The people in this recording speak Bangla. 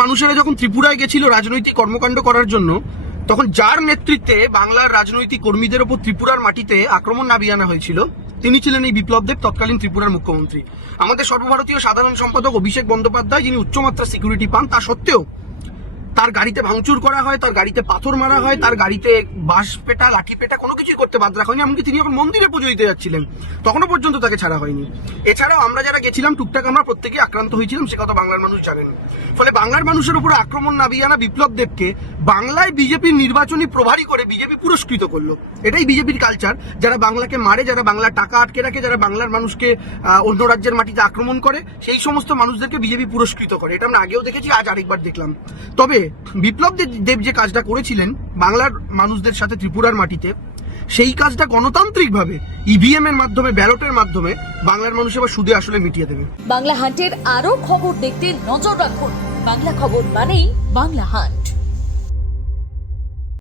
মানুষেরা যখন ত্রিপুরায় গেছিল রাজনৈতিক কর্মকাণ্ড করার জন্য, তখন যার নেতৃত্বে বাংলার রাজনৈতিক কর্মীদের ওপর ত্রিপুরার মাটিতে আক্রমণ নামিয়ে আনা হয়েছিল, তিনি ছিলেন এই বিপ্লব দেব, তৎকালীন ত্রিপুরার মুখ্যমন্ত্রী। আমাদের সর্বভারতীয় সাধারণ সম্পাদক অভিষেক বন্দ্যোপাধ্যায়, যিনি উচ্চমাত্রার সিকিউরিটি পান, তা সত্ত্বেও তার গাড়িতে ভাঙচুর করা হয়, তার গাড়িতে পাথর মারা হয়, তার গাড়িতে বাঁশ পেটা, লাঠি পেটা কোনো কিছুই করতে বাদ রাখা হয়নি। এমনকি তিনি যখন মন্দিরে পুজো দিতে যাচ্ছিলেন তখনও পর্যন্ত তাকে ছাড়া হয়নি। এছাড়াও আমরা যারা গেছিলাম টুকটাক আমরা প্রত্যেকেই আক্রান্ত হয়েছিলাম, সে কথা বাংলার মানুষ জানেন। ফলে বাংলার মানুষের উপর আক্রমণ নামিয়ে আনা বিপ্লব দেবকে বাংলায় বিজেপির নির্বাচনী প্রভারী করে বিজেপি পুরস্কৃত করলো। এটাই বিজেপির কালচার। যারা বাংলাকে মারে, যারা বাংলার টাকা আটকে রাখে, যারা বাংলার মানুষকে অন্য রাজ্যের মাটিতে আক্রমণ করে, সেই সমস্ত মানুষদেরকে বিজেপি পুরস্কৃত করে। এটা আমরা আগেও দেখেছি, আজ আরেকবার দেখলাম। তবে বিপ্লব দেব যে কাজটা করেছিলেন বাংলার মানুষদের সাথে ত্রিপুরার মাটিতে, সেই কাজটা গণতান্ত্রিকভাবে ইভিএম এর মাধ্যমে, ব্যালটের মাধ্যমে বাংলার মানুষ এবার সুদে আসলে মিটিয়ে দেবে। বাংলা হান্টের আরো খবর দেখতে নজর রাখুন। বাংলা খবর মানেই বাংলা হান্ট।